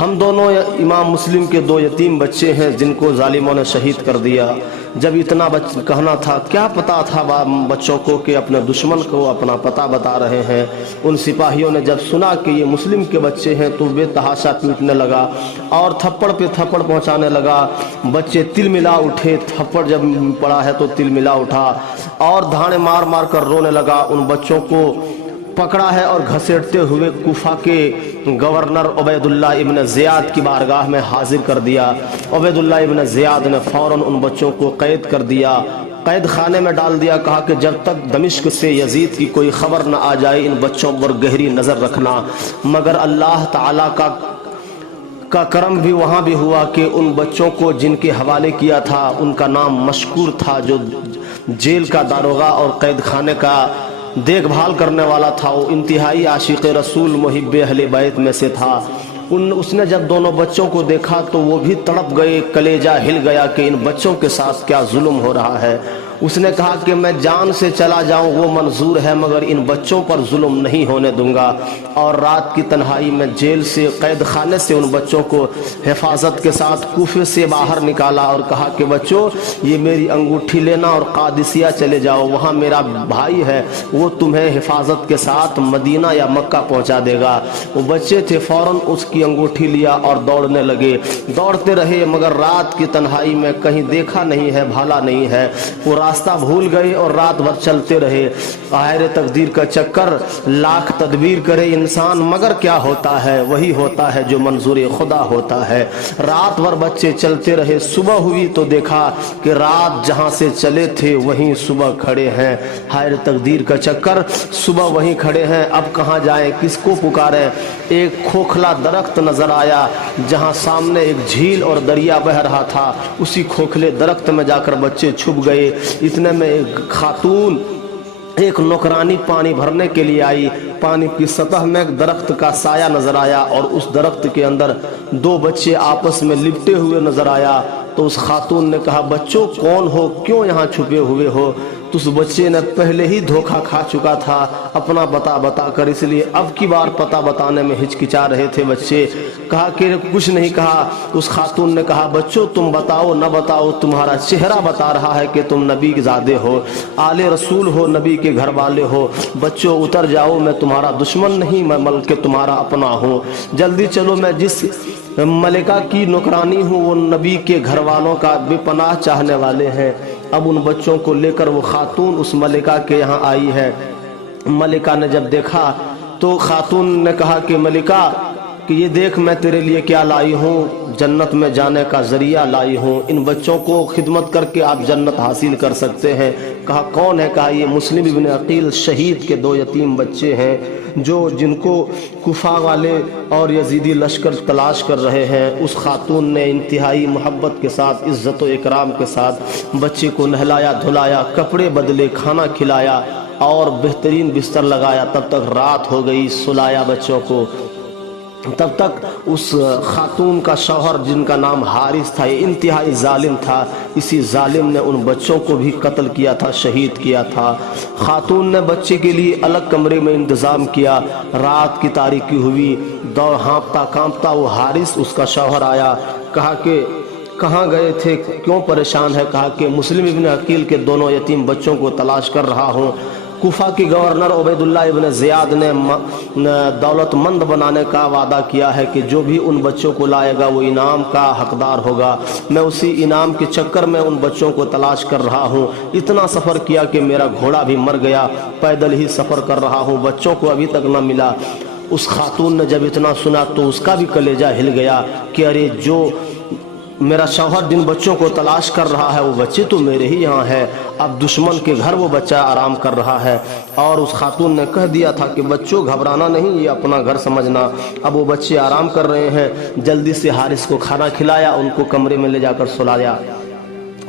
ہم دونوں امام مسلم کے دو یتیم بچے ہیں جن کو ظالموں نے شہید کر دیا۔ جب اتنا کہنا تھا، کیا پتا تھا بچوں کو کہ اپنے دشمن کو اپنا پتہ بتا رہے ہیں۔ ان سپاہیوں نے جب سنا کہ یہ مسلم کے بچے ہیں تو بے تحاشا پیٹنے لگا اور تھپڑ پہ تھپڑ پہنچانے لگا۔ بچے تل ملا اٹھے، تھپڑ جب پڑا ہے تو تل ملا اٹھا اور دھانے مار مار کر رونے لگا۔ ان بچوں کو پکڑا ہے اور گھسیٹتے ہوئے کوفہ کے گورنر عبید اللہ ابن زیاد کی بارگاہ میں حاضر کر دیا۔ عبید اللہ ابن زیاد نے فوراً ان بچوں کو قید کر دیا، قید خانے میں ڈال دیا۔ کہا کہ جب تک دمشق سے یزید کی کوئی خبر نہ آ جائے ان بچوں پر گہری نظر رکھنا۔ مگر اللہ تعالیٰ کا کرم بھی وہاں بھی ہوا کہ ان بچوں کو جن کے حوالے کیا تھا ان کا نام مشکور تھا، جو جیل کا داروغہ اور قید خانے کا دیکھ بھال کرنے والا تھا۔ وہ انتہائی عاشق رسول محب اہل بیت میں سے تھا۔ اس نے جب دونوں بچوں کو دیکھا تو وہ بھی تڑپ گئے، کلیجہ ہل گیا کہ ان بچوں کے ساتھ کیا ظلم ہو رہا ہے۔ اس نے کہا کہ میں جان سے چلا جاؤں وہ منظور ہے، مگر ان بچوں پر ظلم نہیں ہونے دوں گا۔ اور رات کی تنہائی میں جیل سے، قید خانے سے ان بچوں کو حفاظت کے ساتھ کوفے سے باہر نکالا اور کہا کہ بچوں یہ میری انگوٹھی لینا اور قادسیہ چلے جاؤ، وہاں میرا بھائی ہے، وہ تمہیں حفاظت کے ساتھ مدینہ یا مکہ پہنچا دے گا۔ وہ بچے تھے، فوراً اس کی انگوٹھی لیا اور دوڑنے لگے۔ دوڑتے رہے مگر رات کی تنہائی میں کہیں دیکھا نہیں ہے، بھالا نہیں ہے۔ وہ راستہ بھول گئے اور رات بھر چلتے رہے۔ آخر تقدیر کا چکر، لاکھ تدبیر کرے انسان مگر کیا ہوتا ہے، وہی ہوتا ہے جو منظور خدا ہوتا ہے۔ رات بھر بچے چلتے رہے، صبح ہوئی تو دیکھا کہ رات جہاں سے چلے تھے وہیں صبح کھڑے ہیں۔ ہائے تقدیر کا چکر، صبح وہیں کھڑے ہیں، اب کہاں جائیں، کس کو پکاریں۔ ایک کھوکھلا درخت نظر آیا جہاں سامنے ایک جھیل اور دریا بہہ رہا تھا، اسی کھوکھلے درخت میں جا کر بچے چھپ گئے۔ اتنے میں ایک خاتون، ایک نوکرانی پانی بھرنے کے لیے آئی۔ پانی کی سطح میں ایک درخت کا سایہ نظر آیا اور اس درخت کے اندر دو بچے آپس میں لپٹے ہوئے نظر آیا۔ تو اس خاتون نے کہا بچوں کون ہو، کیوں یہاں چھپے ہوئے ہو؟ تو اس بچے نے پہلے ہی دھوکہ کھا چکا تھا اپنا پتہ بتا کر، اس لیے اب کی بار پتہ بتانے میں ہچکچا رہے تھے بچے۔ کہا کہ کچھ نہیں کہا۔ اس خاتون نے کہا بچوں تم بتاؤ نہ بتاؤ، تمہارا چہرہ بتا رہا ہے کہ تم نبی کے زادے ہو، آل رسول ہو، نبی کے گھر والے ہو۔ بچوں اتر جاؤ، میں تمہارا دشمن نہیں، میں بلکہ تمہارا اپنا ہوں۔ جلدی چلو، میں جس ملکہ کی نوکرانی ہوں وہ نبی کے گھر والوں کا بے پناہ چاہنے والے ہیں۔ اب ان بچوں کو لے کر وہ خاتون اس ملکہ کے یہاں آئی ہے۔ ملکہ نے جب دیکھا تو خاتون نے کہا کہ ملکہ کہ یہ دیکھ میں تیرے لیے کیا لائی ہوں، جنت میں جانے کا ذریعہ لائی ہوں، ان بچوں کو خدمت کر کے آپ جنت حاصل کر سکتے ہیں۔ کہا کون ہے؟ کہا یہ مسلم ابن عقیل شہید کے دو یتیم بچے ہیں جن کو کوفہ والے اور یزیدی لشکر تلاش کر رہے ہیں۔ اس خاتون نے انتہائی محبت کے ساتھ، عزت و اکرام کے ساتھ بچے کو نہلایا دھلایا، کپڑے بدلے، کھانا کھلایا اور بہترین بستر لگایا۔ تب تک رات ہو گئی، سلایا بچوں کو۔ تب تک اس خاتون کا شوہر جن کا نام حارث تھا، یہ انتہائی ظالم تھا، اسی ظالم نے ان بچوں کو بھی قتل کیا تھا، شہید کیا تھا۔ خاتون نے بچے کے لیے الگ کمرے میں انتظام کیا۔ رات کی تاریکی ہوئی، دوڑ ہانپتا کانپتا وہ حارث اس کا شوہر آیا۔ کہا کہ کہاں گئے تھے، کیوں پریشان ہے؟ کہا کہ مسلم ابن عقیل کے دونوں یتیم بچوں کو تلاش کر رہا ہوں۔ کوفہ کی گورنر عبید اللہ ابن زیاد نے دولت مند بنانے کا وعدہ کیا ہے کہ جو بھی ان بچوں کو لائے گا وہ انعام کا حقدار ہوگا۔ میں اسی انعام کے چکر میں ان بچوں کو تلاش کر رہا ہوں۔ اتنا سفر کیا کہ میرا گھوڑا بھی مر گیا، پیدل ہی سفر کر رہا ہوں، بچوں کو ابھی تک نہ ملا۔ اس خاتون نے جب اتنا سنا تو اس کا بھی کلیجہ ہل گیا کہ ارے جو میرا شوہر جن بچوں کو تلاش کر رہا ہے وہ بچے تو میرے ہی یہاں ہے، اب دشمن کے گھر وہ بچہ آرام کر رہا ہے۔ اور اس خاتون نے کہہ دیا تھا کہ بچوں گھبرانا نہیں، یہ اپنا گھر سمجھنا، اب وہ بچے آرام کر رہے ہیں۔ جلدی سے حارث کو کھانا کھلایا، ان کو کمرے میں لے جا کر سلایا۔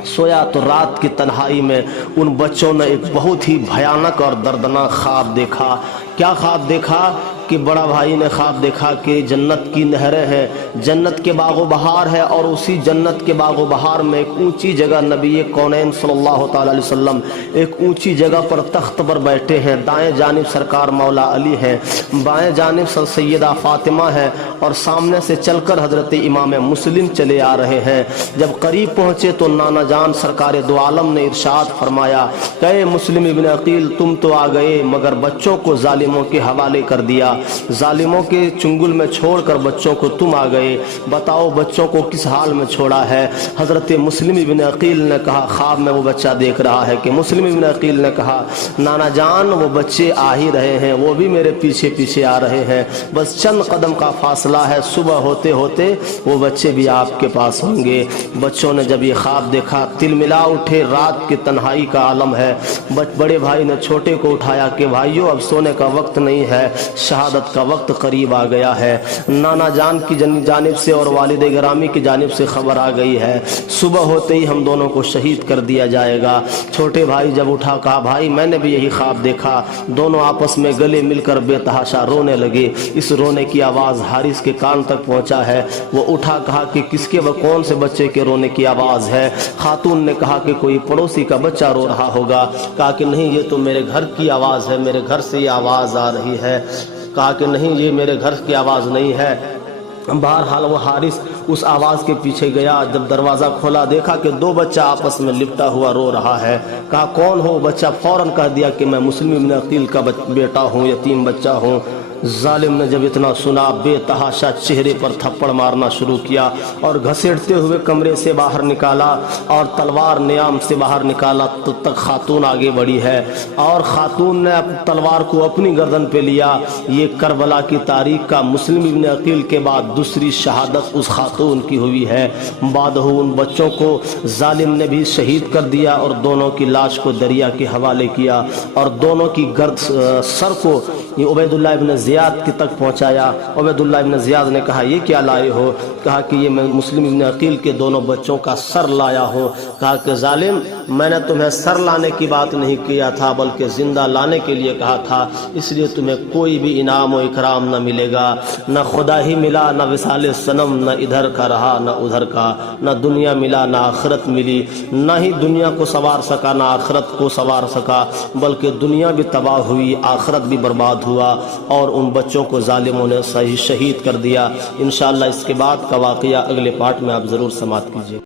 سویا تو رات کی تنہائی میں ان بچوں نے ایک بہت ہی بھیانک اور دردناک خواب دیکھا۔ کیا خواب دیکھا کہ بڑا بھائی نے خواب دیکھا کہ جنت کی نہریں ہیں، جنت کے باغ و بہار ہے، اور اسی جنت کے باغ و بہار میں ایک اونچی جگہ نبی کونین صلی اللہ تعالی علیہ وسلم ایک اونچی جگہ پر تخت پر بیٹھے ہیں، دائیں جانب سرکار مولا علی ہیں، بائیں جانب سیدہ فاطمہ ہے، اور سامنے سے چل کر حضرت امام مسلم چلے آ رہے ہیں۔ جب قریب پہنچے تو نانا جان سرکار دو عالم نے ارشاد فرمایا کہ اے مسلم ابن عقیل، تم تو آ گئے مگر بچوں کو ظالموں کے حوالے کر دیا، ظالموں کے چنگل میں چھوڑ کر بچوں کو تم آ گئے، بتاؤ بچوں کو کس حال میں چھوڑا ہے؟ حضرت مسلم ابن عقیل نے کہا خواب میں وہ بچہ دیکھ رہا ہے کہ مسلم ابن عقیل نے کہا نانا جان وہ بچے آ ہی رہے ہیں، وہ بھی میرے پیچھے پیچھے آ رہے ہیں، بس چند قدم کا فاصلہ ہے، صبح ہوتے ہوتے وہ بچے بھی آپ کے پاس ہوں گے۔ بچوں نے جب یہ خواب دیکھا تل ملا اٹھے، رات کی تنہائی کا عالم ہے۔ بڑے بھائی نے چھوٹے کو اٹھایا کہ بھائیو اب سونے کا وقت نہیں ہے، شہادت کا وقت قریب آ گیا ہے۔ نانا جان کی جانب سے اور والد گرامی کی جانب سے خبر آ گئی ہے، صبح ہوتے ہی ہم دونوں کو شہید کر دیا جائے گا۔ چھوٹے بھائی جب اٹھا کہا بھائی میں نے بھی یہی خواب دیکھا، دونوں آپس میں گلے مل کر بے تحاشا رونے لگے۔ اس رونے کی آواز حارث کے کان تک پہنچا ہے، وہ اٹھا کہا کہ کس کے کون سے بچے کے رونے کی آواز ہے؟ خاتون نے کہا کہ کوئی پڑوسی کا بچہ رو رہا ہوگا، کہا کہ نہیں یہ تو میرے گھر کی آواز ہے، میرے گھر سے یہ آواز آ رہی ہے، کہا کہ نہیں یہ میرے گھر کی آواز نہیں ہے۔ بہرحال وہ حارث اس آواز کے پیچھے گیا، جب دروازہ کھولا دیکھا کہ دو بچہ آپس میں لپٹا ہوا رو رہا ہے، کہا کون ہو؟ بچہ فوراً کہہ دیا کہ میں مسلم ابن عقیل کا بیٹا ہوں، یتیم بچہ ہوں۔ ظالم نے جب اتنا سنا بے تحاشا چہرے پر تھپڑ مارنا شروع کیا اور گھسیٹتے ہوئے کمرے سے باہر نکالا اور تلوار نیام سے باہر نکالا تو تک خاتون آگے بڑھی ہے اور خاتون نے تلوار کو اپنی گردن پہ لیا۔ یہ کربلا کی تاریخ کا مسلم ابن عقیل کے بعد دوسری شہادت اس خاتون کی ہوئی ہے۔ بعد ان بچوں کو ظالم نے بھی شہید کر دیا اور دونوں کی لاش کو دریا کے حوالے کیا اور دونوں کی سر کو یہ عبید اللہ ابن زیاد کی تک پہنچایا۔ عبید اللہ ابن زیاد نے کہا یہ کیا لائے ہو؟ کہا کہ یہ میں مسلم ابن عقیل کے دونوں بچوں کا سر لایا ہوں۔ کہا کہ ظالم میں نے تمہیں سر لانے کی بات نہیں کیا تھا بلکہ زندہ لانے کے لیے کہا تھا، اس لیے تمہیں کوئی بھی انعام و اکرام نہ ملے گا، نہ خدا ہی ملا، نہ وصال صنم، نہ ادھر کا رہا نہ ادھر کا، نہ دنیا ملا نہ آخرت ملی، نہ ہی دنیا کو سنوار سکا نہ آخرت کو سنوار سکا، بلکہ دنیا بھی تباہ ہوئی آخرت بھی برباد ہوا اور ان بچوں کو ظالموں نے شہید کر دیا۔ انشاءاللہ اس کے بعد کا واقعہ اگلے پارٹ میں آپ ضرور سماعت کیجیے۔